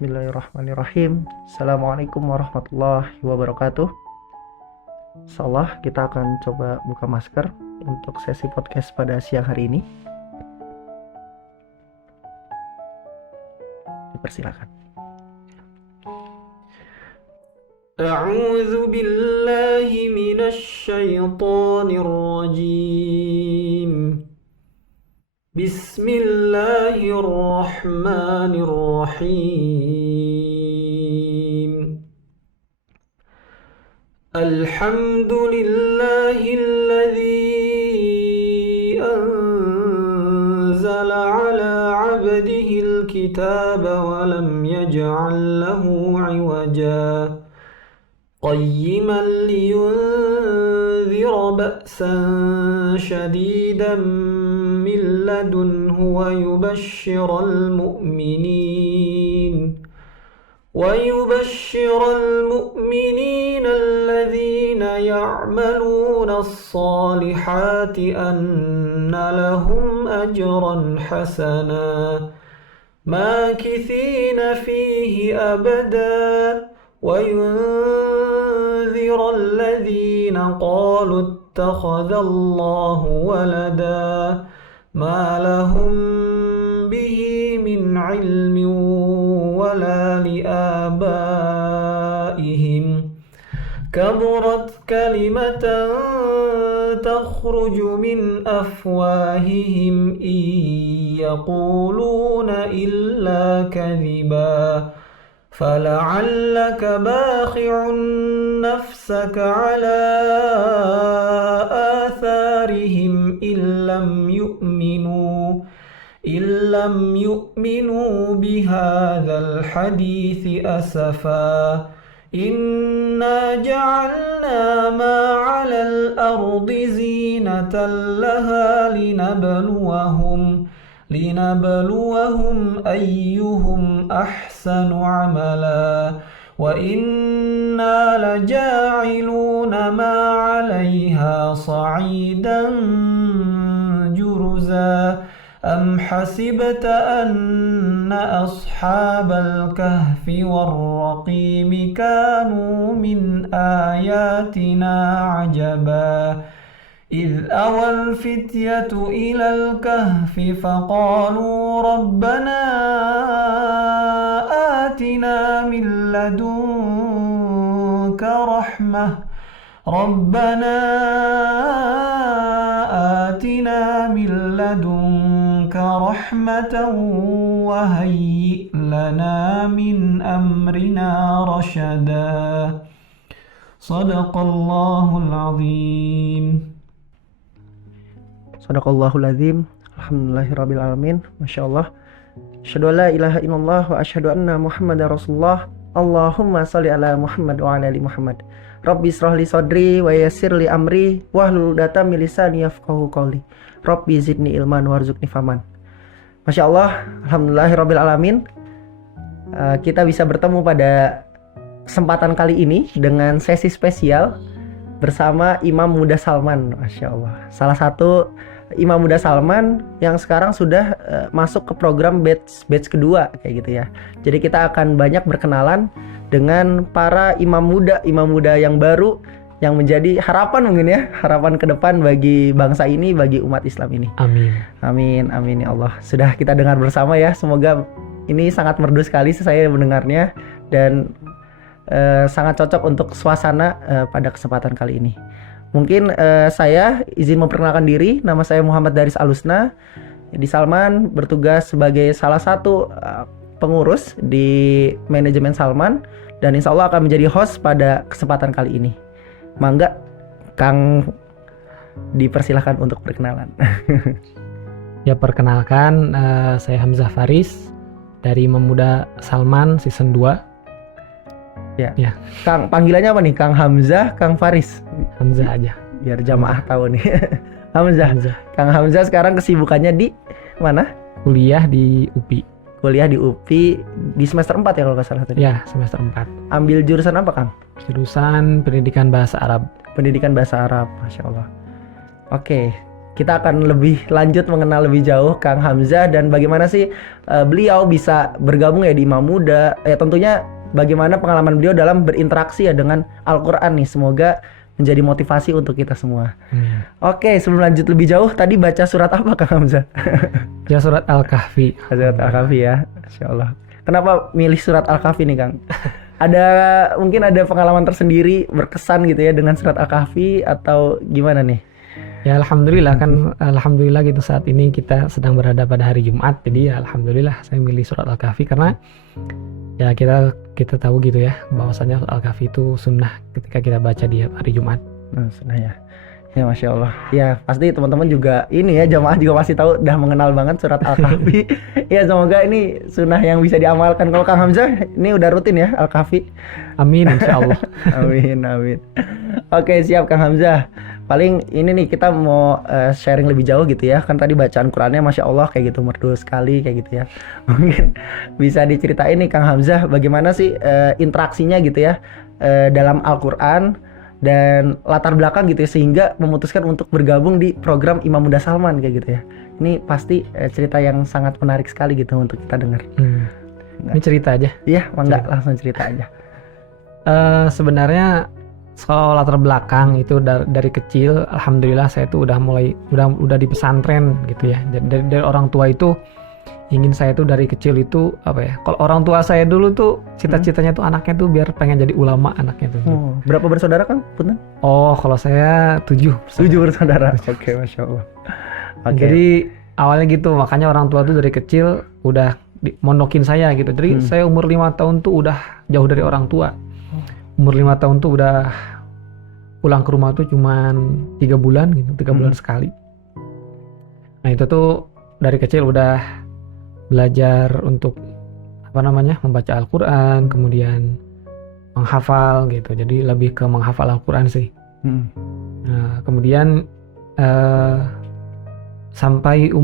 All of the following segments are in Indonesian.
Bismillahirrahmanirrahim. Assalamualaikum warahmatullahi wabarakatuh. Insyaallah kita akan coba buka masker untuk sesi podcast pada siang hari ini. Dipersilakan. A'udzu billahi minasy syaithanir rajim. Bismillahirrahmanirrahim. Alhamdulillahilladzi anzala 'ala 'abdihil kitaba wa lam yaj'al lahu 'iwaja qayyiman liyunzira ba'san shadidan min ladunhu wa yubashshiral mu'minin alladhina ya'maluna as-salihati anna lahum ajran hasana makithina fihi abada وينذر الذين قالوا اتخذ الله ولدا ما لهم به من علم ولا لآبائهم كبرت كلمة تخرج من أفواههم إن يقولون إلا كذبا فلعلك باخع نفسك على آثارهم إن لم يؤمنوا بهذا الحديث أسفا إنا جعلنا ما على الأرض زينة لها لنبلوهم أيهم أحسن عملا وإنا لجاعلون ما عليها صعيدا جرزا أم حسبت أن أصحاب الكهف والرقيم كانوا من آياتنا عجبا إذ أوى الفتية إلى الكهف فقالوا ربنا آتنا من لدنك رحمة وهيئ لنا من أمرنا رشدا صدق الله العظيم. Shadaqallahul azim. Alhamdulillahirabbil alamin. Masyaallah. Asyhadu an la ilaha illallah wa asyhadu anna Muhammadar Rasulullah. Allahumma shalli ala Muhammad wa ala ali Muhammad. Rabbi israh li sadri wa yassir li amri wahlul 'uqdatam min lisani yafqahu qawli. Rabbi zidni ilman warzuqni faman. Masyaallah, alhamdulillahirabbil alamin. Kita bisa bertemu pada kesempatan kali ini dengan sesi spesial bersama Imam Muda Salman. Masya Allah, salah satu Imam Muda Salman yang sekarang sudah masuk ke program batch kedua kayak gitu ya. Jadi kita akan banyak berkenalan dengan para imam muda yang baru yang menjadi harapan mungkin ya, harapan ke depan bagi bangsa ini, bagi umat Islam ini. Amin. Amin, amin ya Allah. Sudah kita dengar bersama ya, semoga ini sangat merdu sekali saya mendengarnya dan sangat cocok untuk suasana pada kesempatan kali ini. Mungkin saya izin memperkenalkan diri, nama saya Muhammad Daris Alusna. Di Salman bertugas sebagai salah satu pengurus di manajemen Salman dan insya Allah akan menjadi host pada kesempatan kali ini. Mangga Kang dipersilahkan untuk perkenalan. Ya, perkenalkan saya Hamzah Faris dari Memuda Salman season 2. Ya. Kang, panggilannya apa nih? Kang Hamzah, Kang Faris? Hamzah aja. Biar jamaah tahu nih. Hamzah. Kang Hamzah sekarang kesibukannya di mana? Kuliah di UPI. Kuliah di UPI di semester 4 ya kalau nggak salah tadi? Ya, semester 4. Ambil jurusan apa, Kang? Jurusan Pendidikan Bahasa Arab. Pendidikan Bahasa Arab, Masya Allah. Oke, kita akan lebih lanjut mengenal lebih jauh Kang Hamzah dan bagaimana sih beliau bisa bergabung ya di Imam Muda. Ya tentunya bagaimana pengalaman beliau dalam berinteraksi ya dengan Al-Qur'an nih. Semoga menjadi motivasi untuk kita semua. Oke, sebelum lanjut lebih jauh, tadi baca surat apa Kang Hamzah? Ya surat Al-Kahfi. Surat Al-Kahfi ya, Masya Allah. Kenapa milih surat Al-Kahfi nih Kang? Mungkin ada pengalaman tersendiri berkesan gitu ya dengan surat Al-Kahfi atau gimana nih? Ya alhamdulillah kan, alhamdulillah gitu saat ini kita sedang berada pada hari Jumat. Jadi ya alhamdulillah saya milih surat Al-Kahfi karena ya kita tahu gitu ya bahwasanya Al-Kahfi itu sunnah ketika kita baca di hari Jumat. Sunnah ya. Ya Masya Allah. Ya pasti teman-teman juga ini ya, jamaah juga pasti tahu, udah mengenal banget surat Al-Kahfi. Ya semoga ini sunnah yang bisa diamalkan. Kalau Kang Hamzah ini udah rutin ya Al-Kahfi. Amin insya Allah. Amin amin. Oke siap Kang Hamzah. Paling ini nih kita mau sharing lebih jauh gitu ya. Kan tadi bacaan Qur'annya Masya Allah kayak gitu, merdu sekali kayak gitu ya. Mungkin bisa diceritain nih Kang Hamzah bagaimana sih interaksinya gitu ya dalam Al-Qur'an dan latar belakang gitu ya sehingga memutuskan untuk bergabung di program Imam Muda Salman kayak gitu ya. Ini pasti cerita yang sangat menarik sekali gitu untuk kita dengar. Ini cerita aja. Iya, mangga langsung cerita aja. Sebenarnya soal latar belakang itu dari kecil, alhamdulillah saya tuh udah di pesantren gitu ya. Dari orang tua itu ingin saya tuh dari kecil itu apa ya? Kalau orang tua saya dulu tuh cita-citanya tuh anaknya tuh biar pengen jadi ulama anaknya tuh. Berapa bersaudara Kang? Punten? Oh, kalau saya 7 bersaudara. Oke, Masya Allah. Oke. Jadi awalnya gitu, makanya orang tua tuh dari kecil udah mondokin saya gitu. Jadi saya umur 5 tahun tuh udah jauh dari orang tua. Umur 5 tahun tuh udah pulang ke rumah tuh cuman 3 bulan gitu, 3 bulan sekali. Nah itu tuh dari kecil udah belajar untuk membaca Al-Quran, kemudian menghafal gitu. Jadi lebih ke menghafal Al-Quran sih. Nah, kemudian sampai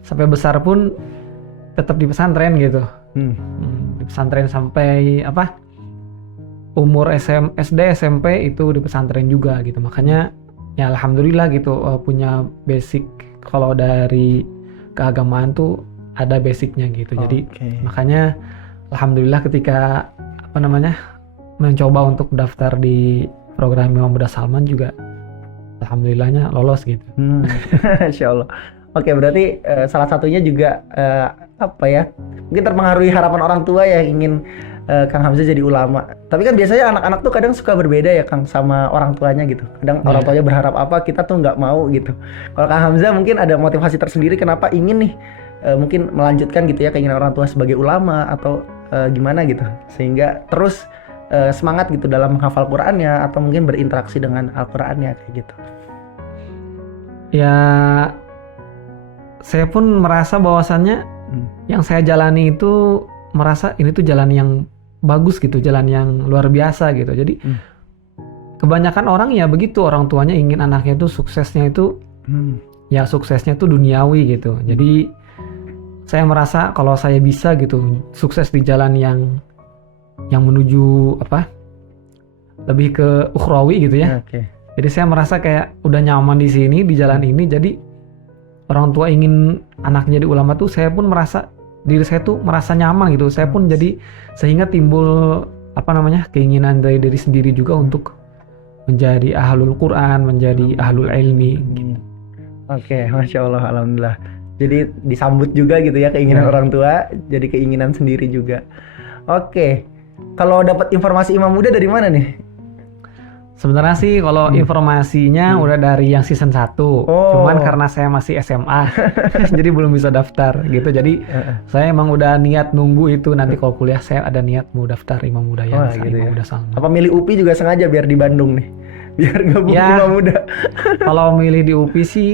sampai besar pun tetap di pesantren gitu. Di pesantren sampai umur SD, SMP itu di pesantren juga gitu. Makanya ya alhamdulillah gitu punya basic kalau dari keagamaan tuh ada basicnya gitu. Jadi makanya alhamdulillah ketika mencoba untuk daftar di program Imam Muda Salman juga alhamdulillahnya lolos gitu. Insya Allah. Oke, berarti salah satunya juga mungkin terpengaruhi harapan orang tua ya ingin Kang Hamzah jadi ulama. Tapi kan biasanya anak-anak tuh kadang suka berbeda ya Kang sama orang tuanya gitu. Kadang orang tuanya berharap apa, kita tuh nggak mau gitu. Kalau Kang Hamzah mungkin ada motivasi tersendiri kenapa ingin nih mungkin melanjutkan gitu ya keinginan orang tua sebagai ulama atau gimana gitu. Sehingga terus semangat gitu dalam menghafal Qur'annya atau mungkin berinteraksi dengan Al-Qur'annya kayak gitu. Ya saya pun merasa bahwasannya yang saya jalani itu merasa ini tuh jalan yang bagus gitu, jalan yang luar biasa gitu. Jadi kebanyakan orang ya begitu, orang tuanya ingin anaknya itu suksesnya itu ya suksesnya tuh duniawi gitu. Jadi saya merasa kalau saya bisa gitu sukses di jalan yang menuju lebih ke ukhrawi gitu ya. Jadi saya merasa kayak udah nyaman di sini di jalan ini. Jadi orang tua ingin anaknya jadi ulama tuh saya pun merasa diri saya tuh merasa nyaman gitu. Saya pun jadi sehingga timbul keinginan dari diri sendiri juga untuk menjadi ahlul Quran, menjadi ahlul ilmi gitu. Oke, Masya Allah, alhamdulillah. Jadi disambut juga gitu ya keinginan orang tua, jadi keinginan sendiri juga. Oke. Kalau dapat informasi Imam Muda dari mana nih? Sebenarnya sih kalau informasinya udah dari yang season 1. Cuman karena saya masih SMA jadi belum bisa daftar gitu. Jadi saya emang udah niat nunggu itu nanti kalau kuliah saya ada niat mau daftar Imam Muda ya, gitu Imam Muda Salman. Apa milih UPI juga sengaja biar di Bandung nih? Biar gabung Imam Muda. Kalau milih di UPI sih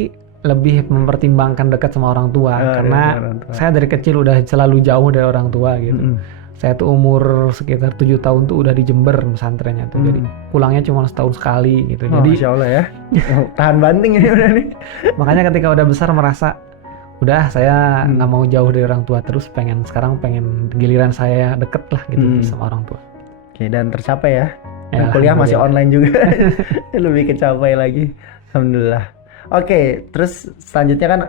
lebih mempertimbangkan dekat sama orang tua karena saya dari kecil udah selalu jauh dari orang tua gitu. Saya tuh umur sekitar 7 tahun tuh udah di Jember pesantrennya tuh. Jadi pulangnya cuma setahun sekali gitu. Jadi Masya Allah ya. Tahan banting ini udah nih. Makanya ketika udah besar merasa udah saya nggak mau jauh dari orang tua terus, sekarang pengen giliran saya deket lah gitu sama orang tua. Oke, dan tercapai ya. Dan kuliah masih online juga. Lebih kecapai lagi. Alhamdulillah. Oke, terus selanjutnya kan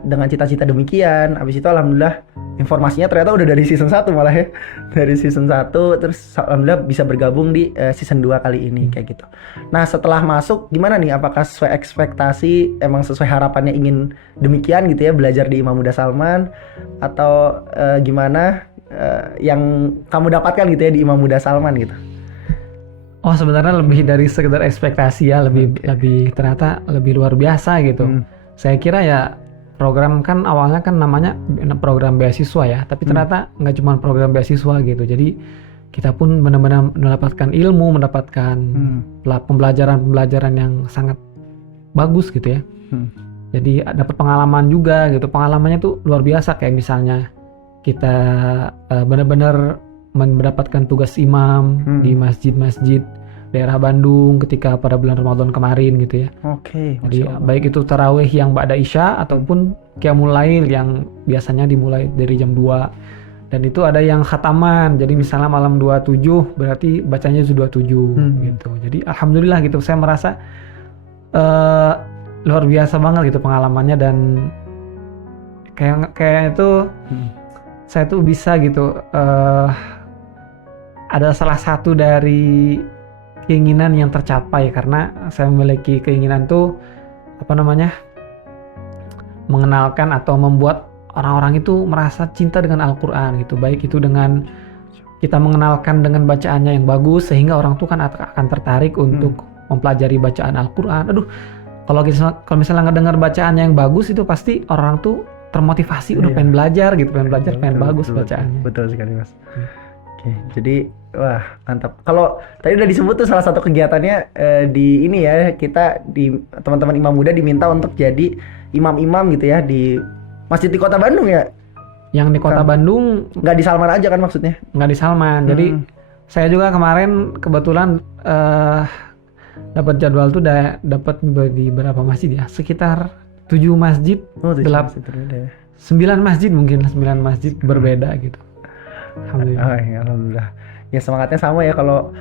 dengan cita-cita demikian, habis itu alhamdulillah informasinya ternyata udah dari season 1 malah ya. Dari season 1 terus alhamdulillah bisa bergabung di season 2 kali ini kayak gitu. Nah, setelah masuk gimana nih? Apakah sesuai ekspektasi, emang sesuai harapannya ingin demikian gitu ya, belajar di Imam Muda Salman atau gimana yang kamu dapatkan gitu ya di Imam Muda Salman gitu? Oh, sebenarnya lebih dari sekedar ekspektasi ya, lebih ternyata lebih luar biasa gitu. Saya kira ya program kan awalnya kan namanya program beasiswa ya, tapi ternyata nggak cuma program beasiswa gitu. Jadi kita pun benar-benar mendapatkan ilmu, mendapatkan pembelajaran yang sangat bagus gitu ya. Jadi dapat pengalaman juga gitu. Pengalamannya tuh luar biasa, kayak misalnya kita benar-benar mendapatkan tugas imam di masjid-masjid daerah Bandung ketika pada bulan Ramadan kemarin gitu ya. Oke. Jadi baik itu tarawih yang ba'da isya ataupun qiyamul lail yang biasanya dimulai dari jam 2. Dan itu ada yang khataman. Jadi misalnya malam 27 berarti bacanya 27 gitu. Jadi alhamdulillah gitu, saya merasa luar biasa banget gitu pengalamannya, dan kayak itu saya tuh bisa gitu ada salah satu dari keinginan yang tercapai karena saya memiliki keinginan tuh mengenalkan atau membuat orang-orang itu merasa cinta dengan Al-Quran gitu, baik itu dengan kita mengenalkan dengan bacaannya yang bagus sehingga orang tuh kan akan tertarik untuk mempelajari bacaan Al-Quran. Kalau misalnya ngedengar bacaannya yang bagus itu pasti orang tuh termotivasi, udah pengen belajar gitu, pengen bagus bacaannya. Betul sekali Mas. Oke, jadi wah mantap. Kalau tadi udah disebut tuh salah satu kegiatannya di ini ya, kita di teman-teman imam muda diminta untuk jadi imam-imam gitu ya di masjid di Kota Bandung ya. Yang di Kota Bandung nggak di Salman aja kan maksudnya? Nggak di Salman. Jadi saya juga kemarin kebetulan dapat jadwal tuh dapat di berapa masjid ya? Sekitar 7 masjid. Oh, 7 masjid berbeda ya. 9 masjid mungkin, 9 masjid berbeda gitu. Alhamdulillah. Oh, ya, alhamdulillah. Ya semangatnya sama ya, kalau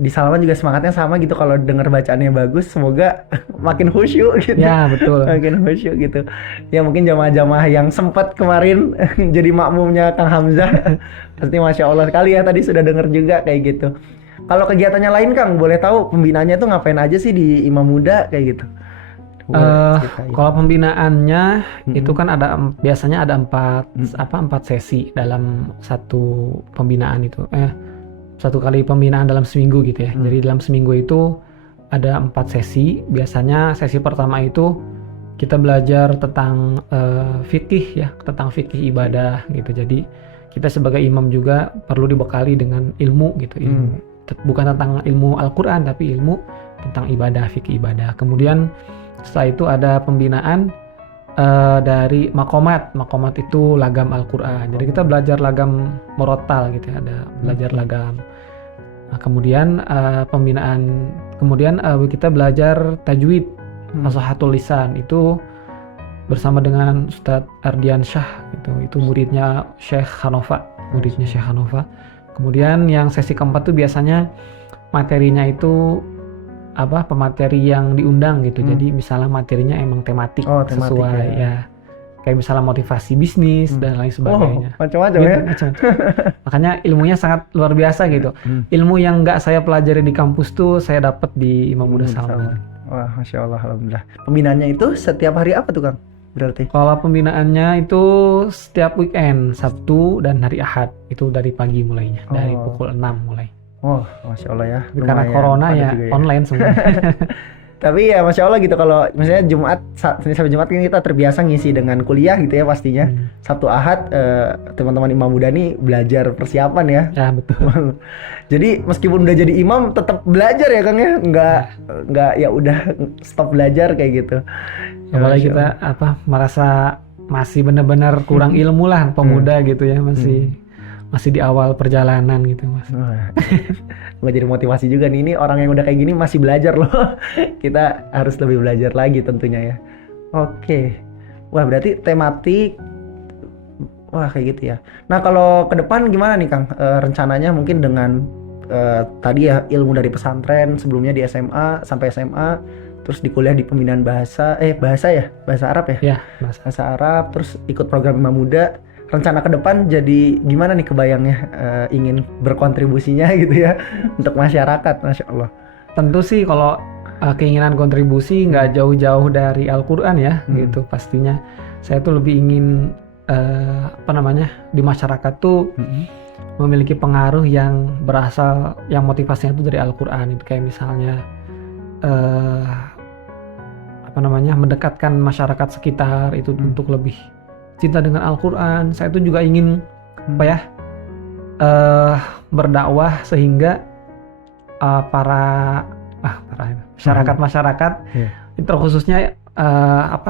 di Salman juga semangatnya sama gitu, kalau dengar bacaannya bagus semoga makin khusyuk gitu. Ya, betul. Makin khusyuk gitu. Ya mungkin jamaah-jamaah yang sempat kemarin jadi makmumnya Kang Hamzah pasti Masya Allah sekali ya tadi sudah dengar juga kayak gitu. Kalau kegiatannya lain Kang, boleh tahu pembinaannya tuh ngapain aja sih di Imam Muda kayak gitu? Kalau pembinaannya itu kan biasanya ada 4 sesi dalam satu pembinaan itu. Satu kali pembinaan dalam seminggu gitu ya. Jadi dalam seminggu itu ada 4 sesi. Biasanya sesi pertama itu kita belajar tentang fikih ya, tentang fikih ibadah gitu. Jadi kita sebagai imam juga perlu dibekali dengan ilmu gitu, bukan tentang ilmu Al-Quran tapi ilmu tentang ibadah, fikih ibadah. Kemudian setelah itu ada pembinaan dari makomat itu lagam Al-Quran. Jadi kita belajar lagam murattal gitu ya, ada belajar lagam. Nah, kemudian kita belajar tajwid, fasahatul lisan, itu bersama dengan Ustadz Ardian Syah gitu. Itu muridnya Syekh Hanofa. Kemudian yang sesi keempat tuh biasanya materinya itu pemateri yang diundang gitu. Jadi misalnya materinya emang tematik, sesuai ya. Kayak misalnya motivasi bisnis dan lain sebagainya. Macam-macam gitu, ya. Macam-macam. Makanya ilmunya sangat luar biasa gitu. Ilmu yang nggak saya pelajari di kampus tuh saya dapat di Imam Muda Salman. Wah, Masya Allah, alhamdulillah. Pembinaannya itu setiap hari apa tuh Kang? Berarti? Kalau pembinaannya itu setiap weekend, Sabtu dan hari Ahad. Itu dari pagi mulainya, dari pukul 6 mulai. Oh, Masya Allah ya. Karena corona ya online semua. Tapi ya Masya Allah gitu, kalau misalnya Senin sampai Jumat kan kita terbiasa ngisi dengan kuliah gitu ya pastinya. Sabtu Ahad teman-teman imam muda nih belajar persiapan ya. Ya betul. Jadi meskipun udah jadi imam tetap belajar ya Kang ya. Nggak ya udah stop belajar kayak gitu. Apalagi kita merasa masih benar-benar kurang ilmu lah pemuda gitu ya, masih di awal perjalanan gitu Mas. Nggak jadi motivasi juga nih, ini orang yang udah kayak gini masih belajar loh. Kita harus lebih belajar lagi tentunya ya. Oke. Wah berarti tematik. Wah kayak gitu ya. Nah kalau ke depan gimana nih Kang? Rencananya mungkin dengan tadi ya ilmu dari pesantren sebelumnya di SMA sampai SMA. terus di kuliah di pembinaan bahasa Arab ya, Ya, Mas. bahasa Arab, terus ikut program Imam Muda. Rencana ke depan jadi gimana nih kebayangnya, ingin berkontribusinya gitu ya untuk masyarakat, Masya Allah. Tentu sih kalau keinginan kontribusi nggak jauh-jauh dari Al-Quran ya, gitu pastinya. Saya tuh lebih ingin di masyarakat tuh memiliki pengaruh yang berasal, yang motivasinya itu dari Al-Quran. Itu kayak misalnya mendekatkan masyarakat sekitar itu untuk lebih cinta dengan Al-Quran. Saya tuh juga ingin berdakwah sehingga para masyarakat itu khususnya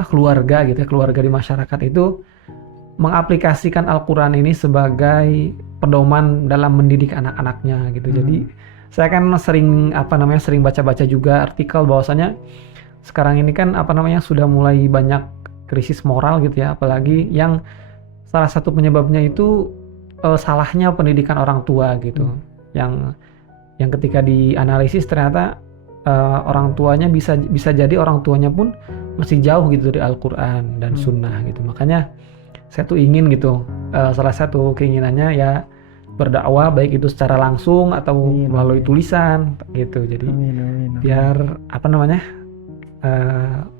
keluarga gitu ya, keluarga di masyarakat itu mengaplikasikan Al-Quran ini sebagai pedoman dalam mendidik anak-anaknya gitu. Jadi saya kan sering baca-baca juga artikel bahwasanya sekarang ini kan sudah mulai banyak krisis moral gitu ya, apalagi yang salah satu penyebabnya itu salahnya pendidikan orang tua gitu. Yang ketika dianalisis ternyata orang tuanya bisa jadi orang tuanya pun masih jauh gitu dari Al-Quran dan Sunnah gitu. Makanya saya tuh ingin gitu, salah satu keinginannya ya berdakwah, baik itu secara langsung atau melalui tulisan gitu. Jadi biar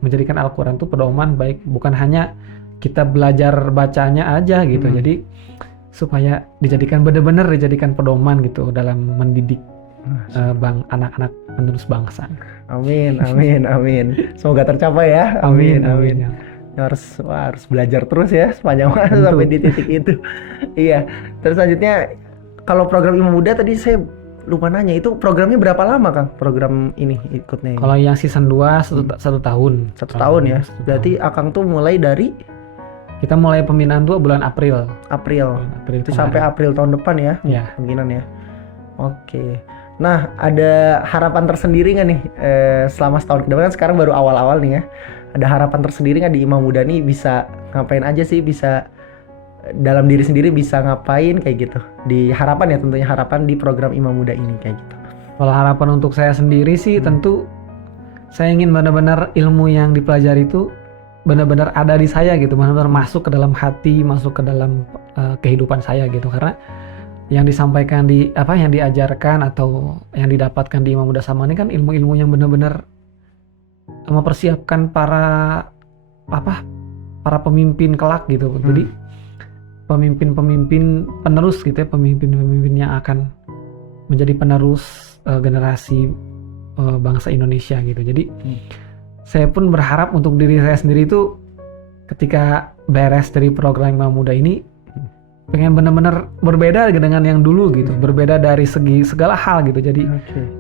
menjadikan Al-Quran tuh pedoman, baik bukan hanya kita belajar bacanya aja gitu. Jadi supaya dijadikan pedoman gitu dalam mendidik anak-anak penerus bangsa. Amin. Semoga tercapai ya. Amin. Harus belajar terus ya sepanjang masa sampai di titik itu. Iya. Terus selanjutnya kalau program Imam Muda tadi saya lupa nanya, itu programnya berapa lama Kang? Program ini ikutnya ini? Kalau yang season 2 satu tahun. 1 tahun ya. Berarti Akang tuh mulai dari kita mulai pembinaan tuh bulan April itu sampai April tahun depan ya. Pembinaan ya. Oke. Nah, ada harapan tersendiri nggak nih selama setahun ke depan? Kan sekarang baru awal-awal nih ya. Ada harapan tersendiri nggak di Imam Muda nih, bisa ngapain aja sih, bisa dalam diri sendiri bisa ngapain kayak gitu? Di harapan ya, tentunya harapan di program Imam Muda ini kayak gitu. Kalau harapan untuk saya sendiri sih tentu saya ingin benar-benar ilmu yang dipelajari itu benar-benar ada di saya gitu, benar-benar masuk ke dalam hati, masuk ke dalam kehidupan saya gitu. Karena yang disampaikan yang diajarkan atau yang didapatkan di Imam Muda Sama ini kan ilmu-ilmu yang benar-benar mempersiapkan para pemimpin kelak gitu. Jadi pemimpin penerus gitu ya, pemimpin yang akan menjadi penerus generasi bangsa Indonesia gitu. Jadi saya pun berharap untuk diri saya sendiri itu ketika beres dari program Imam Muda ini pengen benar-benar berbeda dengan yang dulu gitu, berbeda dari segi segala hal gitu. Jadi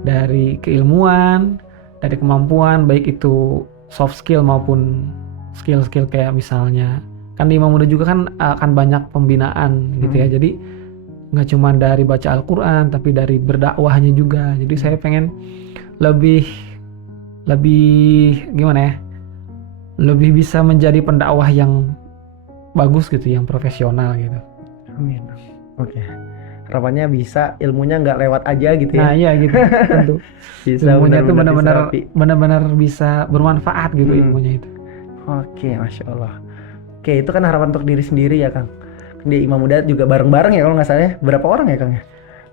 dari keilmuan, dari kemampuan, baik itu soft skill maupun skill-skill kayak misalnya kan di Imam Muda juga kan akan banyak pembinaan gitu ya. Jadi nggak cuma dari baca Al-Quran tapi dari berdakwahnya juga. Jadi saya pengen lebih gimana ya, lebih bisa menjadi pendakwah yang bagus gitu, yang profesional gitu. Amin. Oke. Harapannya bisa ilmunya nggak lewat aja gitu ya. Nah iya gitu, tentu. Bisa ilmunya itu benar-benar bisa bermanfaat gitu ilmunya itu. Oke, Masya Allah. Oke, itu kan harapan untuk diri sendiri ya Kang. Di Imam Muda juga bareng-bareng ya kalau nggak salah ya. Berapa orang ya Kang ya?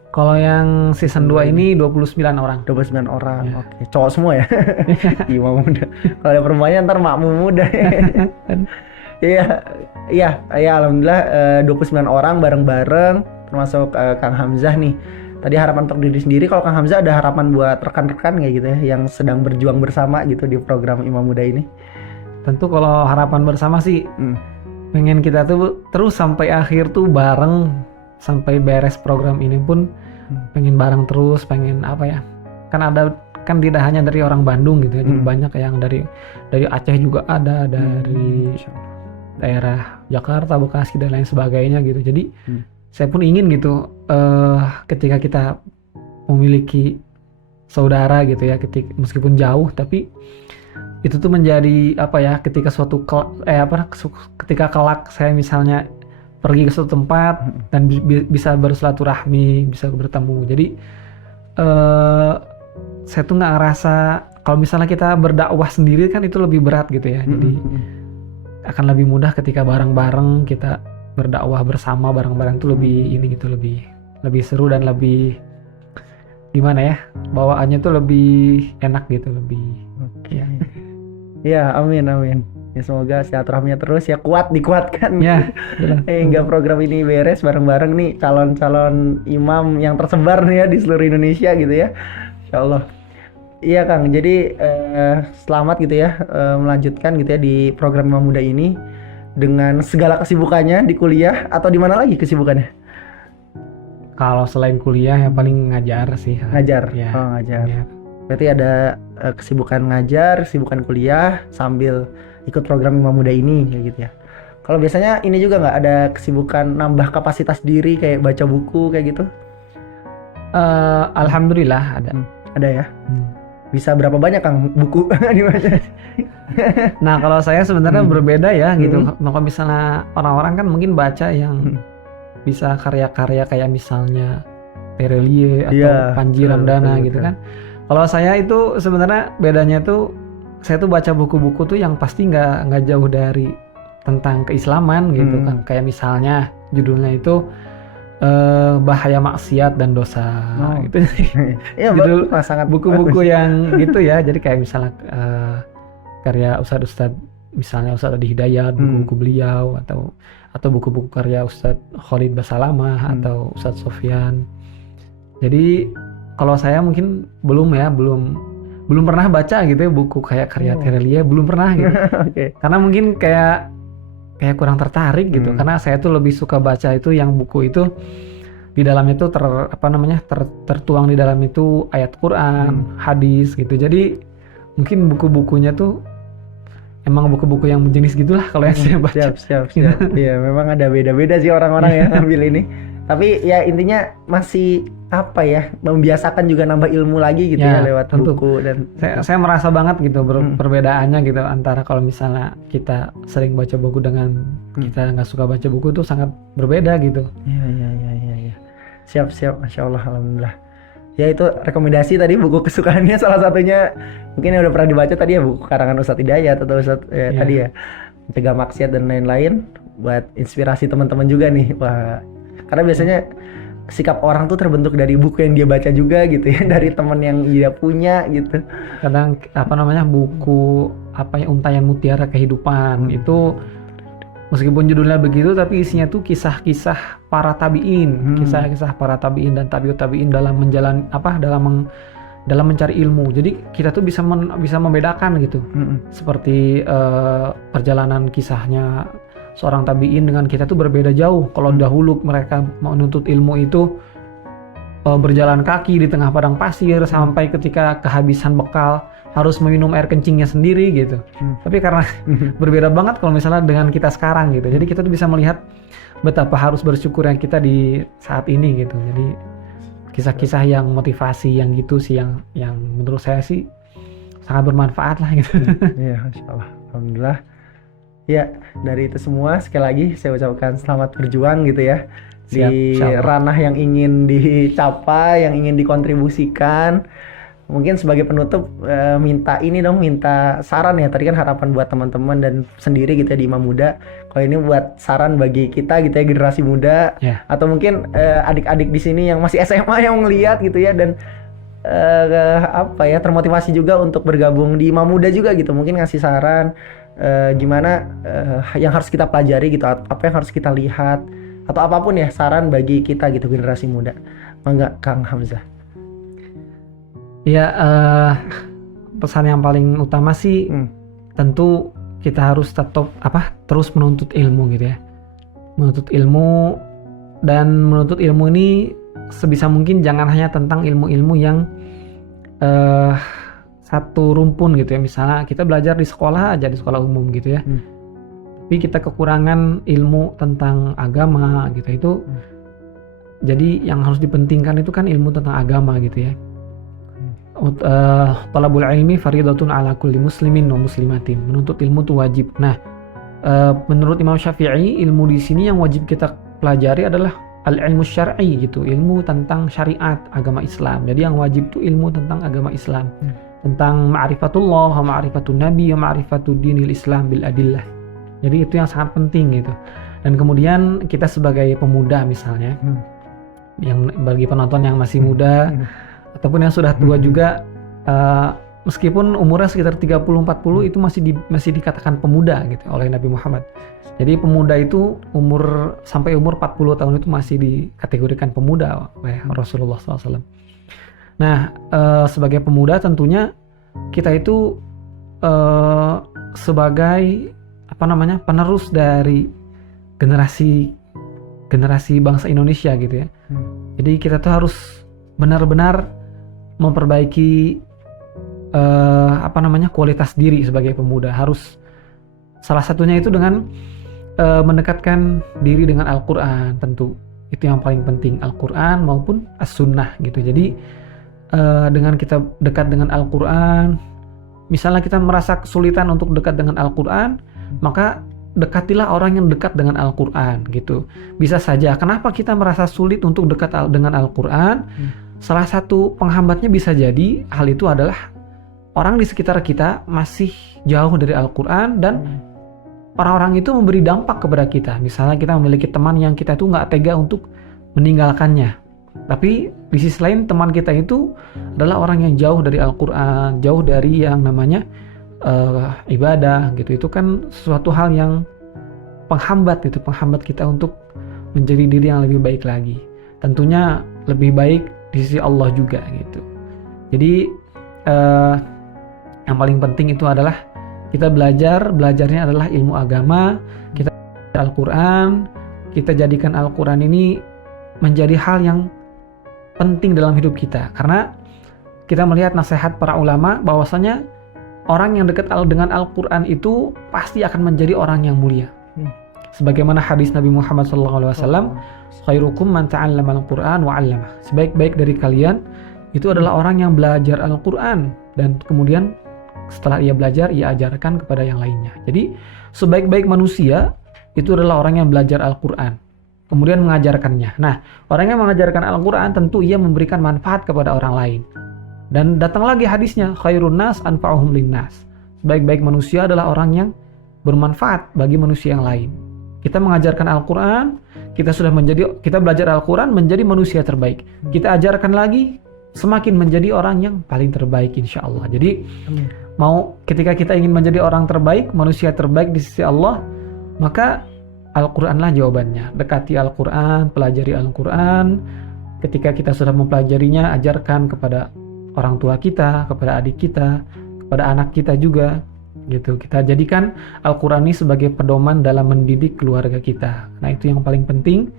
Kalau yang season 2 ini 29 orang. 29 orang. Ya. Oke, cowok semua ya. Imam Muda. Kalau ada perempuannya ntar makmum muda. Iya, alhamdulillah 29 orang bareng-bareng termasuk Kang Hamzah nih. Tadi harapan untuk diri sendiri, kalau Kang Hamzah ada harapan buat rekan-rekan kayak gitu ya yang sedang berjuang bersama gitu di program Imam Muda ini? Tentu kalau harapan bersama sih pengen kita tuh terus sampai akhir tuh bareng, sampai beres program ini pun pengen bareng terus, pengen kan tidak hanya dari orang Bandung gitu ya, juga banyak yang dari Aceh juga ada, dari daerah Jakarta, Bekasi dan lain sebagainya gitu. Jadi saya pun ingin gitu ketika kita memiliki saudara gitu ya, meskipun jauh tapi itu tuh menjadi ketika ketika kelak saya misalnya pergi ke suatu tempat dan bisa bersilaturahmi, bisa bertemu. Jadi saya tuh nggak ngerasa kalau misalnya kita berdakwah sendiri kan itu lebih berat gitu ya. Jadi akan lebih mudah ketika bareng-bareng kita berdakwah bersama bareng-bareng tuh lebih ini gitu, lebih seru dan lebih gimana ya, bawaannya tuh lebih enak gitu, lebih Oke. Ya, amin. Ya semoga silaturahminya terus ya dikuatkan. ya. Hingga program ini beres bareng-bareng nih calon-calon imam yang tersebar nih ya di seluruh Indonesia gitu ya. Insyaallah. Iya Kang, jadi selamat gitu ya melanjutkan gitu ya di program Imam Muda ini dengan segala kesibukannya di kuliah atau di mana lagi kesibukannya? Kalau selain kuliah yang paling ngajar sih. Ngajar. Ya. Oh, ngajar. Ya. Berarti ada kesibukan ngajar, kesibukan kuliah sambil ikut program Imam Muda ini kayak gitu ya. Kalau biasanya ini juga nggak ada kesibukan nambah kapasitas diri kayak baca buku kayak gitu? Alhamdulillah ada. Ada ya. Bisa berapa banyak Kang buku dibaca? Nah kalau saya sebenarnya berbeda ya gitu. Kalau misalnya orang-orang kan mungkin baca yang bisa karya-karya kayak misalnya Terelie atau Panji Ramdana gitu kan. Kalau saya itu sebenarnya bedanya tuh saya tuh baca buku-buku tuh yang pasti nggak jauh dari tentang keislaman gitu kan. Kayak misalnya judulnya itu bahaya maksiat dan dosa gitu. Iya, judul sangat buku-buku yang gitu ya. Jadi kayak misalnya karya Ustadz misalnya Ustadz Adi Hidayat, buku-buku beliau atau buku-buku karya Ustadz Khalid Basalamah atau Ustadz Sofyan. Jadi kalau saya mungkin belum pernah baca gitu ya buku kayak karya Terelie, belum pernah gitu. Okay. Karena mungkin kayak kurang tertarik gitu. Karena saya tuh lebih suka baca itu yang buku itu di dalamnya tuh tertuang di dalam itu ayat Quran, hadis gitu. Jadi mungkin buku-bukunya tuh emang buku-buku yang jenis gitulah kalau yang saya baca. Siap. Iya, memang ada beda-beda sih orang-orang yang ambil ini. Tapi ya intinya masih apa ya, membiasakan juga nambah ilmu lagi gitu ya lewat tentu. buku dan saya merasa banget gitu perbedaannya gitu antara kalau misalnya kita sering baca buku dengan kita nggak suka baca buku itu sangat berbeda gitu. Iya. Siap, Masya Allah, alhamdulillah. Ya itu rekomendasi tadi buku kesukaannya salah satunya mungkin yang udah pernah dibaca tadi ya, buku karangan Ustadz Hidayat atau Ustadz tadi ya mencegah maksiat dan lain-lain, buat inspirasi teman-teman juga nih. Wah, karena biasanya sikap orang tuh terbentuk dari buku yang dia baca juga gitu ya, dari teman yang dia punya gitu. Kadang buku Untayan Mutiara Kehidupan itu meskipun judulnya begitu tapi isinya tuh kisah-kisah para tabiin, kisah-kisah para tabiin dan tabiut tabiin dalam dalam mencari ilmu. Jadi kita tuh bisa membedakan gitu. Seperti perjalanan kisahnya seorang tabiin dengan kita tuh berbeda jauh. Kalau dahulu mereka menuntut ilmu itu berjalan kaki di tengah padang pasir sampai ketika kehabisan bekal harus meminum air kencingnya sendiri gitu. Tapi karena berbeda banget kalau misalnya dengan kita sekarang gitu. Jadi kita tuh bisa melihat betapa harus bersyukur yang kita di saat ini gitu. Jadi kisah-kisah yang motivasi yang gitu sih yang menurut saya sih sangat bermanfaat lah gitu. Iya, Masya Allah, alhamdulillah. Ya, dari itu semua sekali lagi saya ucapkan selamat berjuang gitu ya. Di ranah yang ingin dicapai, yang ingin dikontribusikan. Mungkin sebagai penutup minta saran ya. Tadi kan harapan buat teman-teman dan sendiri gitu ya di Imam Muda. Kalau ini buat saran bagi kita gitu ya, generasi muda atau mungkin adik-adik di sini yang masih SMA yang ngelihat gitu ya dan termotivasi juga untuk bergabung di Imam Muda juga gitu. Mungkin ngasih saran gimana yang harus kita pelajari gitu, apa yang harus kita lihat atau apapun ya, saran bagi kita gitu generasi muda. Mangga Kang Hamzah. Ya, pesan yang paling utama sih tentu kita harus tetap terus menuntut ilmu gitu ya. Menuntut ilmu, dan menuntut ilmu ini sebisa mungkin jangan hanya tentang ilmu-ilmu yang satu rumpun gitu ya. Misalnya kita belajar di sekolah aja, di sekolah umum gitu ya. Tapi kita kekurangan ilmu tentang agama gitu itu. Jadi yang harus dipentingkan itu kan ilmu tentang agama gitu ya. Talabul ilmi faridatun ala kulli muslimin wa muslimatin. Menuntut ilmu itu wajib. Nah, menurut Imam Syafi'i, ilmu di sini yang wajib kita pelajari adalah al-ilmu syar'i gitu, ilmu tentang syariat agama Islam. Jadi yang wajib itu ilmu tentang agama Islam, tentang ma'rifatullah, wa ma'rifatun nabi, wa ma'rifatud dinil Islam bil adillah. Jadi itu yang sangat penting gitu. Dan kemudian kita sebagai pemuda misalnya, yang bagi penonton yang masih muda ataupun yang sudah tua juga, meskipun umurnya sekitar 30-40 itu masih dikatakan pemuda gitu oleh Nabi Muhammad. Jadi pemuda itu sampai umur 40 tahun itu masih dikategorikan pemuda oleh Rasulullah SAW. Nah, sebagai pemuda tentunya kita itu sebagai penerus dari generasi bangsa Indonesia gitu ya. Jadi kita tuh harus benar-benar memperbaiki kualitas diri sebagai pemuda. Harus salah satunya itu dengan mendekatkan diri dengan Al-Quran tentu. Itu yang paling penting, Al-Quran maupun As-Sunnah gitu. Jadi dengan kita dekat dengan Al-Quran, misalnya kita merasa kesulitan untuk dekat dengan Al-Quran, maka dekatilah orang yang dekat dengan Al-Quran gitu. Bisa saja, kenapa kita merasa sulit untuk dekat dengan Al-Quran? Salah satu penghambatnya bisa jadi hal itu adalah orang di sekitar kita masih jauh dari Al-Quran, dan orang-orang itu memberi dampak kepada kita. Misalnya kita memiliki teman yang kita tuh nggak tega untuk meninggalkannya, tapi di sisi lain teman kita itu adalah orang yang jauh dari Al-Quran, jauh dari yang namanya ibadah gitu. Itu kan suatu hal yang penghambat kita untuk menjadi diri yang lebih baik lagi. Tentunya lebih baik di sisi Allah juga gitu. Jadi yang paling penting itu adalah kita belajarnya adalah ilmu agama, kita Al-Quran, kita jadikan Al-Quran ini menjadi hal yang penting dalam hidup kita. Karena kita melihat nasihat para ulama bahwasanya orang yang dekat dengan Al-Quran itu pasti akan menjadi orang yang mulia. Sebagaimana hadis Nabi Muhammad SAW, khairukum man ta'allama al-Quran wa 'allamah. Sebaik-baik dari kalian itu adalah orang yang belajar Al-Quran dan kemudian setelah ia belajar, ia ajarkan kepada yang lainnya. Jadi sebaik-baik manusia itu adalah orang yang belajar Al-Quran kemudian mengajarkannya. Nah, orang yang mengajarkan Al-Quran tentu ia memberikan manfaat kepada orang lain. Dan datang lagi hadisnya, khairun nas anfa'uhum linnas. Sebaik-baik manusia adalah orang yang bermanfaat bagi manusia yang lain. Kita mengajarkan Al-Quran, kita belajar Al-Quran menjadi manusia terbaik. Kita ajarkan lagi, semakin menjadi orang yang paling terbaik insya Allah. Jadi ketika kita ingin menjadi orang terbaik, manusia terbaik di sisi Allah, maka Al-Quranlah jawabannya. Dekati Al-Quran, pelajari Al-Quran. Ketika kita sudah mempelajarinya, ajarkan kepada orang tua kita, kepada adik kita, kepada anak kita juga gitu. Kita jadikan Al-Quran ini sebagai pedoman dalam mendidik keluarga kita. Nah, itu yang paling penting.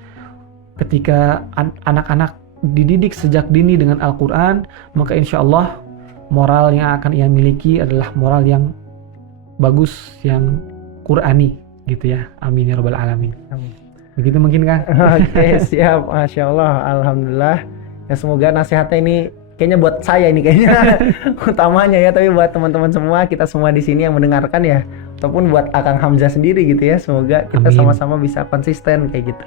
Ketika anak-anak dididik sejak dini dengan Al-Quran, maka insya Allah moral yang akan ia miliki adalah moral yang bagus, yang Qurani gitu ya. Amin ya rabbal alamin. Begitu mungkin Kang. Oke, siap. Masya Allah, alhamdulillah. Ya, semoga nasihatnya ini kayaknya buat saya ini kayaknya utamanya ya, tapi buat teman-teman semua, kita semua di sini yang mendengarkan ya, ataupun buat Akang Hamzah sendiri gitu ya. Semoga kita sama-sama bisa konsisten kayak gitu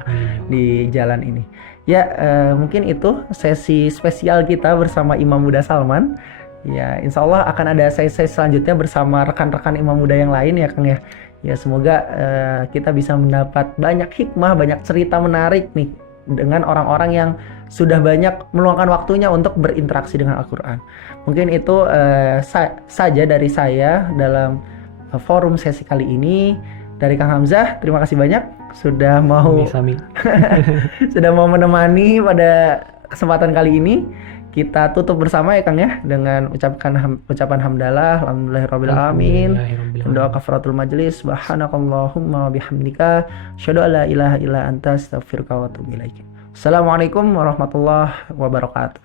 di jalan ini. Ya, mungkin itu sesi spesial kita bersama Imam Muda Salman. Ya, insya Allah akan ada sesi selanjutnya bersama rekan-rekan Imam Muda yang lain ya Kang ya. Ya, semoga kita bisa mendapat banyak hikmah, banyak cerita menarik nih dengan orang-orang yang sudah banyak meluangkan waktunya untuk berinteraksi dengan Al-Quran. Mungkin itu saja dari saya dalam forum sesi kali ini. Dari Kang Hamzah, terima kasih banyak sudah mau sudah mau menemani pada kesempatan kali ini. Kita tutup bersama ya Kang ya dengan ucapan hamdalah, alhamdulillahirabbil alamin. Doa kafaratul majelis, subhanakallahumma wa bihamdika, asyhadu an la ilaha illa anta, astaghfiruka wa atubu ilaik. Assalamualaikum warahmatullahi wabarakatuh.